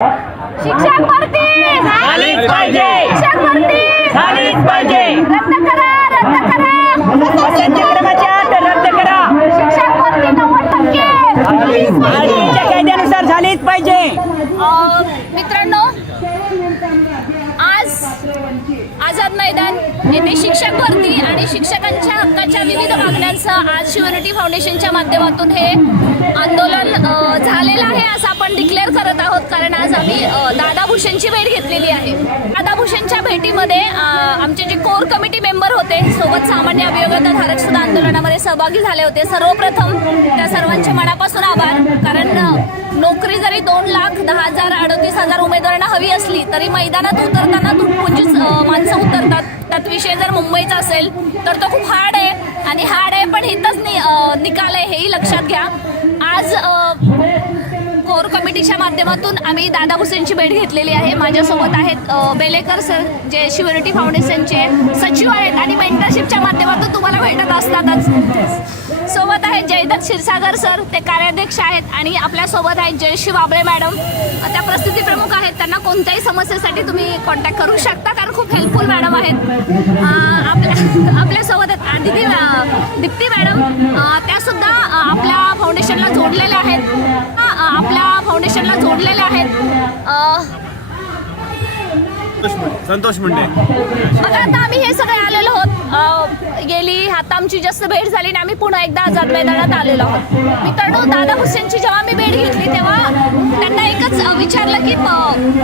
शिक्षक भरती झालीच पाहिजे. शिक्षक भरती झालीच पाहिजे. रद्द करा पसंतीक्रमाच्या अट रद्द करा. शिक्षक भरती 90%. आधीच्या कायद्यानुसार झालीच पाहिजे. मित्रांनो, आज आझाद मैदान येथे शिक्षक भरती आणि शिक्षकांच्या हक्काच्या विविध मागण्यांचं आज शिवयुनिटी फाउंडेशनच्या माध्यमातून हे आंदोलन झालेलं आहे असं आपण डिक्लेअर करत आहोत. कारण आज आम्ही दादा भुसेंची भेट घेतलेली आहे. दादा भुसेंच्या भेटीमध्ये आमचे जे कोर कमिटी मेंबर होते, सोबत सामान्य अभियोगताधारक सुद्धा आंदोलनामध्ये सहभागी झाले होते. सर्वप्रथम त्या सर्वांचे मनापासून आभार. कारण नोकरी जरी 2,10,038 उमेदवारांना हवी असली तरी मैदानात उतरताना तुटपुंजीच माणसं उतरतात. त्यात विषय जर मुंबईचा असेल तर तो खूप हार्ड आहे आणि हार्ड आहे, पण इथंच निकाल आहे हेही लक्षात घ्या. आज कोर कमिटीच्या माध्यमातून आम्ही दादा भुसेंची भेट घेतलेली आहे. माझ्यासोबत आहेत बेलेकर सर, जे शिवयुनिटी फाउंडेशनचे सचिव आहेत आणि मेंटरशिपच्या माध्यमातून तुम्हाला भेटत असतातच. सोबत आहेत जयदत्त क्षीरसागर सर, ते कार्याध्यक्ष आहेत. आणि आपल्यासोबत आहेत जयश्री बाबळे मॅडम, त्या प्रसिद्धी प्रमुख आहेत. त्यांना कोणत्याही समस्येसाठी तुम्ही कॉन्टॅक्ट करू शकता, कारण खूप हेल्पफुल मॅडम आहेत. आपल्यासोबत आहेत दीप्ती मॅडम, त्यासुद्धा आपल्या फाउंडेशनला जोडलेल्या आहेत. संतोष मुंडे. मग आता आम्ही हे सगळे आलेलो आहोत. गेली आता आमची जास्त भेट झाली आणि आम्ही पुन्हा एकदा आझाद मैदानात आलेलो आहोत. मित्रांनो, दादा भुसेंची जेव्हा मी भेट घेतली तेव्हा त्यांना एकच विचारलं की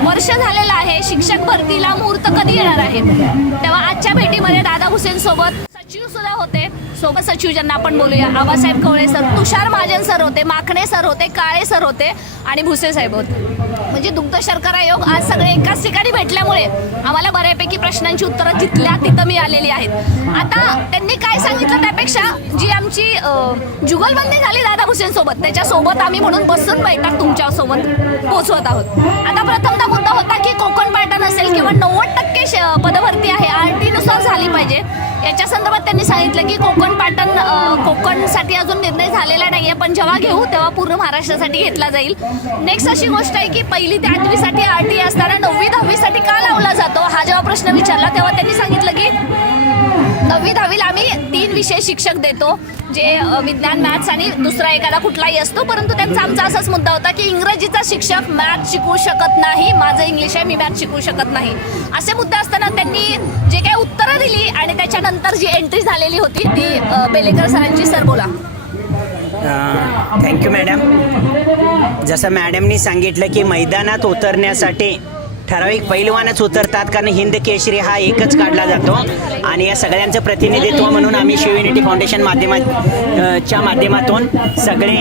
वर्ष झालेलं आहे, शिक्षक भरतीला मुहूर्त कधी येणार आहे. तेव्हा आजच्या भेटीमध्ये दादा भुसेंसोबत सचिव सुद्धा होते. सोबत सचिव ज्यांना आपण बोलूया, आबासाहेब कवळे सर, तुषार महाजन सर होते, माखणे सर होते, काळे सर होते आणि भुसे साहेब होते. म्हणजे दुग्ध शर्करा योग आज सगळे एकाच ठिकाणी भेटल्यामुळे आम्हाला बऱ्यापैकी प्रश्नांची उत्तरं तिथल्या तिथं मिळालेली आहेत. आता त्यांनी काय सांगितलं त्यापेक्षा जी आमची जुगलबंदी झाली दादा भुसेंसोबत, त्याच्यासोबत आम्ही म्हणून बसून बैठक तुमच्यासोबत पोहोचवत आहोत. आता प्रथमतः मुद्दा होता की कोकण पॅटर्न असेल किंवा 90% पदभरती आहे RT नुसार झाली पाहिजे. याच्या संदर्भात त्यांनी सांगितलं की कोकणसाठी अजून निर्णय झालेला नाहीये, पण जेव्हा घेऊ तेव्हा पूर्ण महाराष्ट्रासाठी घेतला जाईल. नेक्स्ट अशी गोष्ट आहे की 1ली ते 8वीसाठी RT असताना 9वी 10वीसाठी का लावला जातो, हा जेव्हा प्रश्न विचारला तेव्हा त्यांनी सांगितलं की 9वी 10वीला आम्ही 3 विषय शिक्षक देतो, जे विज्ञान, मॅथ्स आणि दुसरा एखादा कुठलाही असतो. परंतु त्यांचा आमचा असाच मुद्दा होता की इंग्रजीचा शिक्षक मॅथ्स शिकवू शकत नाही, माझं इंग्लिश आहे, मी मॅथ्स शिकवू शकत नाही, असे मुद्दे असताना त्यांनी जे काही उत्तरं दिली आणि त्याच्यानंतर जी एंट्री झालेली होती ती बेलेकर सरांची. सर बोला. Thank you madam. जसं मॅडमनी सांगितलं की मैदानात उतरण्यासाठी ठराविक पैलवानच उतरतात, कारण हिंद केसरी हा एकच काढला जातो. आणि या सगळ्यांचं प्रतिनिधित्व म्हणून आम्ही शिवयुनिटी फाउंडेशन माध्यमातून सगळे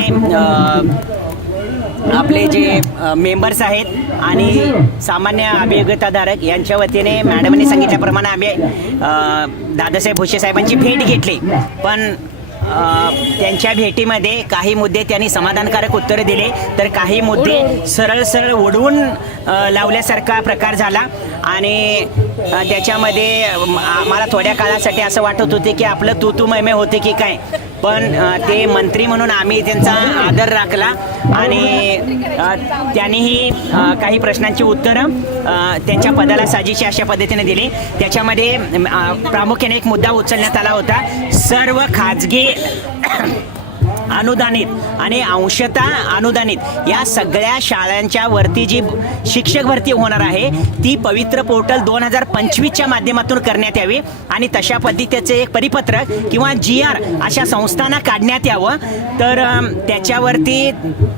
आपले जे मेंबर्स आहेत आणि सामान्य अभियोगताधारक यांच्या वतीने मॅडमने सांगितल्याप्रमाणे आम्ही दादासाहेब भुसे साहेबांची भेट घेतली. पण त्यांच्या भेटीमध्ये काही मुद्दे त्यांनी समाधानकारक उत्तरं दिले, तर काही मुद्दे सरळ उडवून लावल्यासारखा प्रकार झाला. आणि त्याच्यामध्ये मला थोड्या काळासाठी असं वाटत होते की आपलं तू मैमे होते की काय. पण ते मंत्री म्हणून आम्ही त्यांचा आदर राखला आणि त्यांनीही काही प्रश्नांची उत्तरं त्यांच्या पदाला साजेशी अशा पद्धतीने दिली. त्याच्यामध्ये प्रामुख्याने एक मुद्दा उचलण्यात आला होता, सर्व खाजगी अनुदानित आणि अंशतः अनुदानित या सगळ्या शाळांच्या वरती जी शिक्षक भरती होणार आहे ती पवित्र पोर्टल 2025च्या माध्यमातून करण्यात यावी आणि तशा पद्धतीचे एक परिपत्रक किंवा GR अशा संस्थांना काढण्यात यावं. तर त्याच्यावरती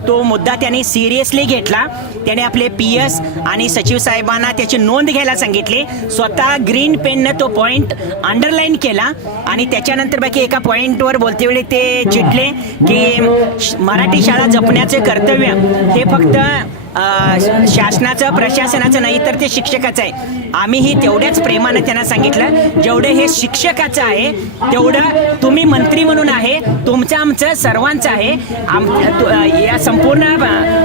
तो मुद्दा त्यांनी सिरियसली घेतला. त्याने आपले PS आणि सचिव साहेबांना त्याची नोंद घ्यायला सांगितली. स्वतः ग्रीन पेननं तो पॉईंट अंडरलाईन केला आणि त्याच्यानंतर बाकी एका पॉईंटवर बोलतेवेळी ते चिडले की मराठी शाळा जपण्याचे कर्तव्य हे फक्त शासनाचं, प्रशासनाचं नाही, तर ते शिक्षकाचं आहे. आम्हीही तेवढ्याच प्रेमानं त्यांना सांगितलं, जेवढे हे शिक्षकाचं आहे तेवढं तुम्ही मंत्री म्हणून आहे, तुमचं आमचं सर्वांचं आहे, या संपूर्ण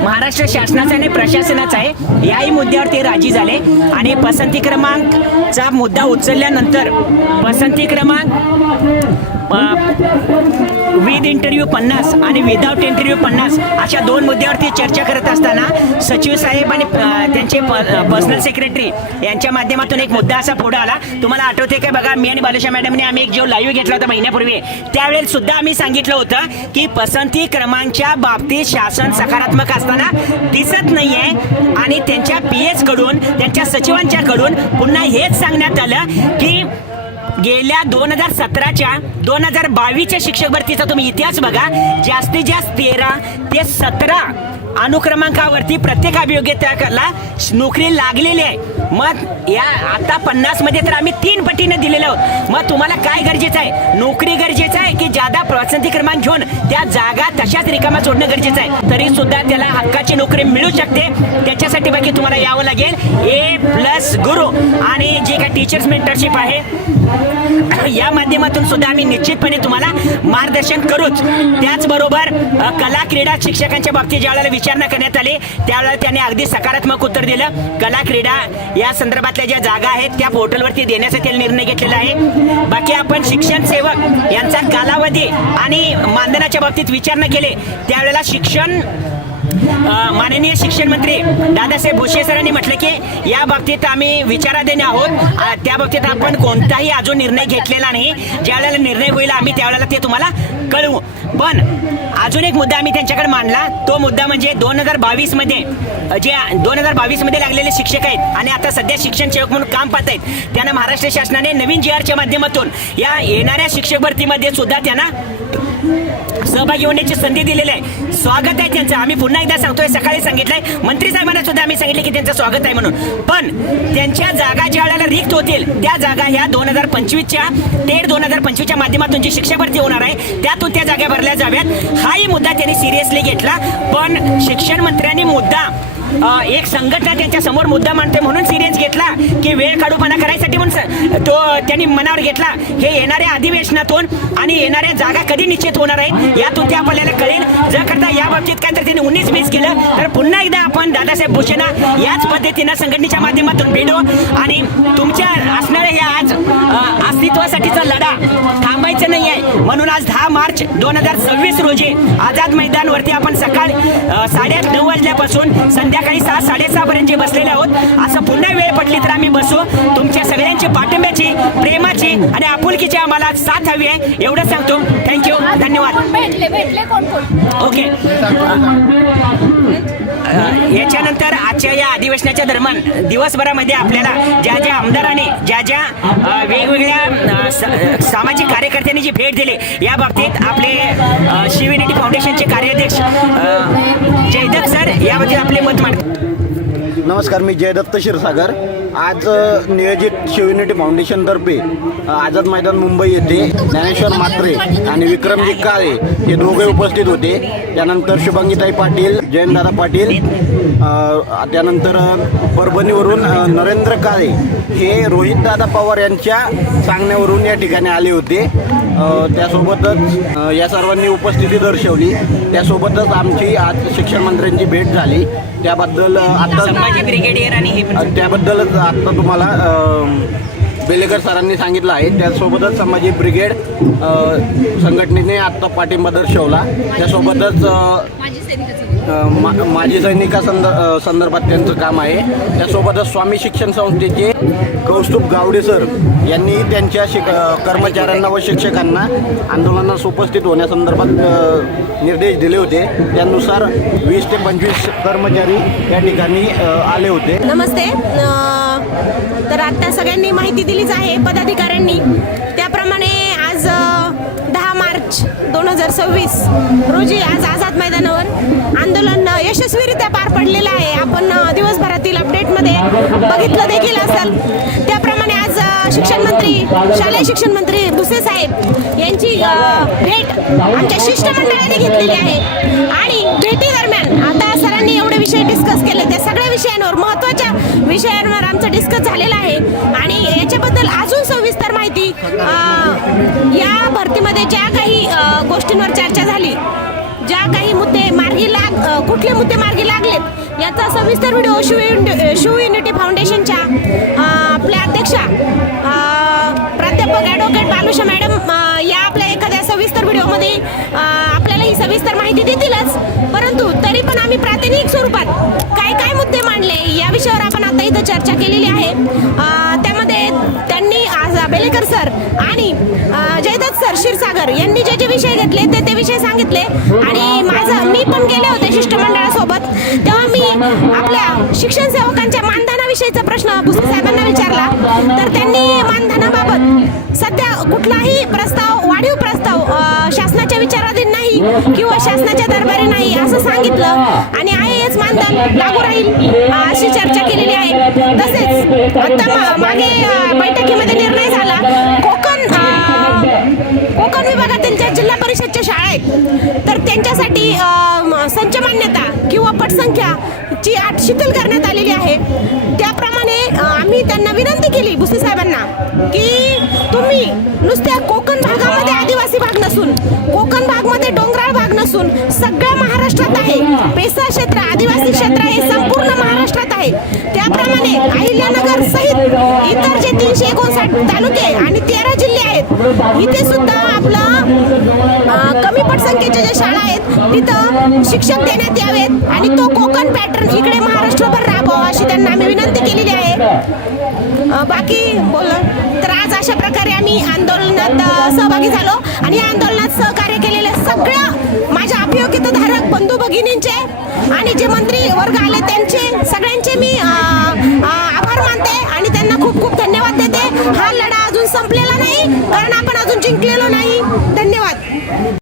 महाराष्ट्र शासनाचं आणि प्रशासनाचं आहे. याही मुद्द्यावर ते राजी झाले आणि पसंती क्रमांकचा मुद्दा उचलल्यानंतर पसंती क्रमांक विथ इंटरव्ह्यू 50 आणि विदाउट इंटरव्ह्यू 50 अशा 2 मुद्द्यावरती चर्चा करत असताना सचिव साहेब आणि त्यांचे पर्सनल सेक्रेटरी यांच्या माध्यमातून एक मुद्दा असा पुढे आला. तुम्हाला आठवते का बघा, मी आणि बालुशा मॅडमने आम्ही एक जो लाईव्ह घेतला होता महिन्यापूर्वी, त्यावेळेस सुद्धा आम्ही सांगितलं होतं की पसंती क्रमांच्या बाबतीत शासन सकारात्मक असताना दिसत नाहीये आणि त्यांच्या पीएच कडून, त्यांच्या सचिवांच्याकडून पुन्हा हेच सांगण्यात आलं की गेल्या 2017च्या 2022च्या शिक्षक भरतीचा तुम्ही इतिहास बघा, जास्तीत जास्त 13 ते 17 अनुक्रमांकावरती प्रत्येक अभियोग्यतेला नोकरी लागलेली आहे. मग या आता 50 मध्ये तर आम्ही 3 पटीने दिलेले आहोत. मग तुम्हाला काय गरजेचं आहे? नोकरी गरजेचं आहे की जादा पसंती क्रमांक घेऊन त्या जागा तशाच रिकामा सोडणं गरजेचं आहे? तरी सुद्धा त्याला हक्काची नोकरी मिळू शकते. त्याच्यासाठी बाकी तुम्हाला यावं लागेल A+ गुरु आणि जे काही टीचर्स मेंटरशिप आहे या माध्यमातून सुद्धा आम्ही निश्चितपणे तुम्हाला मार्गदर्शन करूच. त्याचबरोबर कला क्रीडा शिक्षकांच्या बाबतीत ज्यावेळेला विचारणा करण्यात आली त्यावेळेला त्यांनी अगदी सकारात्मक उत्तर दिलं. कला क्रीडा या संदर्भातल्या ज्या जागा आहेत त्या पोर्टलवरती देण्याचा त्यांनी निर्णय घेतलेला आहे. बाकी आपण शिक्षण सेवक यांचा कालावधी आणि मानधनाच्या बाबतीत विचारणा केली त्यावेळेला माननीय शिक्षण मंत्री दादासाहेब भुसे सरांनी म्हटलं की या बाबतीत आम्ही विचाराधीन आहोत, त्या बाबतीत आपण कोणताही अजून निर्णय घेतलेला नाही. ज्या वेळेला निर्णय होईल आम्ही त्यावेळेला ते तुम्हाला कळवू. पण अजून एक मुद्दा आम्ही त्यांच्याकडे मांडला, तो मुद्दा म्हणजे 2022 मध्ये जे 2022 मध्ये लागलेले शिक्षक आहेत आणि आता सध्या शिक्षण सेवक म्हणून काम पाहत आहेत त्यांना महाराष्ट्र शासनाने नवीन GR माध्यमातून या येणाऱ्या शिक्षक भरतीमध्ये सुद्धा त्यांना सहभागी होण्याची संधी दिलेली आहे. स्वागत आहे त्यांचं. आम्ही पुन्हा एकदा सांगतोय, सकाळी सांगितलंय, मंत्री साहेबांना सुद्धा आम्ही सांगितले की त्यांचं स्वागत आहे म्हणून. पण त्यांच्या जागा ज्या वेळेला रिक्त होतील त्या जागा ह्या 2025च्या टेट 2025च्या माध्यमातून जी शिक्षक भरती होणार आहे त्यातून त्या जागा भरल्या जाव्यात. हाही मुद्दा त्यांनी सिरियसली घेतला. पण शिक्षण मंत्र्यांनी मुद्दा एक संघटना त्यांच्या समोर मुद्दा मांडते म्हणून सिरियस घेतला की वेळ काढूपणा करायसाठी म्हणून तो त्यांनी मनावर घेतला. हे येणाऱ्या अधिवेशनातून आणि येणाऱ्या जागा कधी निश्चित होणार आहे यातून ते आपल्याला कळेल. जर करता या बाबतीत काय तर त्यांनी 19 मिस केलं तर पुन्हा एकदा आपण दादासाहेब भुसेंना याच पद्धतीनं संघटनेच्या माध्यमातून भेटू आणि तुमच्या असणाऱ्या ह्या आज अस्तित्वासाठीचा लढा थांबायचं नाही आहे. म्हणून आज 10 मार्च 2026 रोजी आझाद मैदानवरती आपण सकाळी 8:30-9 वाजल्यापासून संध्याकाळी 6-6:30 पर्यंत जे बसलेले आहोत. असं पुन्हा वेळ पडली तर आम्ही बसू. तुमच्या सगळ्यांची पाठिंब्याची, प्रेमाची आणि आपुलकीची आम्हाला साथ हवी आहे एवढं सांगतो. थँक्यू, धन्यवाद. भेटले कोण? ओके. याच्यानंतर आजच्या या अधिवेशनाच्या दरम्यान दिवसभरामध्ये आपल्याला ज्या ज्या आमदारांनी ज्या वेगवेगळ्या सामाजिक कार्यकर्त्यांनी जी भेट दिली या बाबतीत आपले शिवयुनिटी फाउंडेशनचे कार्याध्यक्ष जयदत्त सर यामध्ये आपले मत मांडतात. नमस्कार, मी जयदत्त क्षीरसागर. आज नियोजित शिवयुनिटी फाउंडेशनतर्फे आझाद मैदान मुंबई येथे ज्ञानेश्वर म्हात्रे आणि विक्रमजी काळे हे दोघे उपस्थित होते. त्यानंतर शुभांगीताई पाटील, जयंतदादा पाटील, त्यानंतर परभणीवरून नरेंद्र काळे हे रोहितदादा पवार यांच्या सांगण्यावरून या ठिकाणी आले होते. त्यासोबतच या सर्वांनी उपस्थिती दर्शवली. त्यासोबतच आमची आज शिक्षण मंत्र्यांची भेट झाली. त्याबद्दल आता संभाजी ब्रिगेडियर आणि हे पण त्याबद्दलच आता तुम्हाला बेलेकर सरांनी सांगितलं आहे. त्यासोबतच संभाजी ब्रिगेड संघटनेने आत्ता पाठिंबा दर्शवला. त्यासोबतच माजी सैनिका संदर्भात त्यांचं काम आहे. त्यासोबतच स्वामी शिक्षण संस्थेचे कौस्तुभ गावडे सर यांनी त्यांच्या कर्मचाऱ्यांना व शिक्षकांना आंदोलनास उपस्थित होण्यासंदर्भात निर्देश दिले होते. त्यानुसार 20 ते 25 कर्मचारी या ठिकाणी आले होते. नमस्ते. तर आता सगळ्यांनी माहिती दिलीच आहे पदाधिकाऱ्यांनी. त्याप्रमाणे आज 10 मार्च 2026 रोजी आज आझाद मैदानावर आंदोलन यशस्वीरित्या पार पडलेलं आहे. आपण दिवसभरातील अपडेटमध्ये बघितलं देखील असेल. त्याप्रमाणे आज शिक्षण मंत्री, शालेय शिक्षण मंत्री भुसे साहेब यांची भेट आमच्या शिष्टमंडळाने घेतलेली आहे. आणि भेटी दरम्यान आता सरांनी एवढे विषय डिस्कस केले, त्या सगळ्या विषयांवर, महत्त्वाच्या विषयांवर आमचं डिस्कस झालेलं आहे. आणि याच्याबद्दल अजून सविस्तर माहिती या भरतीमध्ये ज्या काही गोष्टींवर चर्चा झाली, ज्या काही मुद्दे कुठले मुद्दे मार्गी लागलेत याचा सविस्तर व्हिडिओ शिवयुनिटी फाउंडेशनच्या आपल्या अध्यक्षा प्राध्यापक ॲडव्होकेट बालुशा मॅडम या आपल्या एखाद्या सविस्तर व्हिडिओमध्ये आपल्याला ही सविस्तर माहिती देतीलच, परंतु तरी पण आम्ही प्रातिनिधिक स्वरूपात काय काय मुद्दे मांडले या विषयावर आपण आता इथं चर्चा केलेली आहे. त्यामध्ये त्यांनी आज बेलेकर सर आणि जयदत्त सर क्षीरसागर यांनी जे जे विषय घेतले ते विषय सांगितले. आणि मी पण गेले होते शिष्टमंडळासोबत, तेव्हा मी आपल्या शिक्षण सेवकांच्या मानधनाविषयीचा प्रश्न भुसे साहेबांना विचारला. तर त्यांनी मानधनाबाबत सध्या कुठलाही वाढीव प्रस्ताव शासनाच्या विचाराधीन नाही किंवा शासनाच्या दरबारी नाही असं सांगितलं. आणि IAS मानधन लागू राहील अशी चर्चा केलेली आहे. तसेच आता मागे बैठकीमध्ये निर्णय झाला, कोकण विभागातील ज्या जिल्हा परिषदच्या शाळा आहेत तर त्यांच्यासाठी संच मान्यता किंवा पटसंख्या ची अट शिथिल करण्यात आलेली आहे. त्याप्रमाणे आम्ही त्यांना विनंती केली भुसे साहेबांना की तुम्ही नुसत्या कोकण भागामध्ये आदिवासी भाग नसून, कोकण भागमध्ये डोंगराळ भाग नसून सगळ्या महाराष्ट्रात आहे. पेसा क्षेत्र, आदिवासी क्षेत्र हे संपूर्ण महाराष्ट्रात आहे. त्याप्रमाणे अहिल्यानगर सहित इतर जे 359 तालुके आणि 13 जिल्हे आहेत इथे सुद्धा आपलं कमी पटसंख्येच्या ज्या शाळा आहेत तिथं शिक्षक देण्यात यावेत आणि तो कोकण पॅटर्न इकडे महाराष्ट्रभर राबवावा अशी त्यांना आम्ही विनंती केलेली आहे. बाकी तर आज अशा प्रकारे आम्ही आंदोलनात सहभागी झालो आणि या आंदोलनात सहकार्य केलेल्या सगळ्या माझ्या अभियोगिताधारक बंधू भगिनींचे आणि जे मंत्री वर्ग आले त्यांचे सगळ्यांचे मी आभार मानते आणि त्यांना खूप खूप धन्यवाद देते. हा लढा अजून संपलेला नाही, कारण आपण अजून जिंकलेलो नाही. धन्यवाद.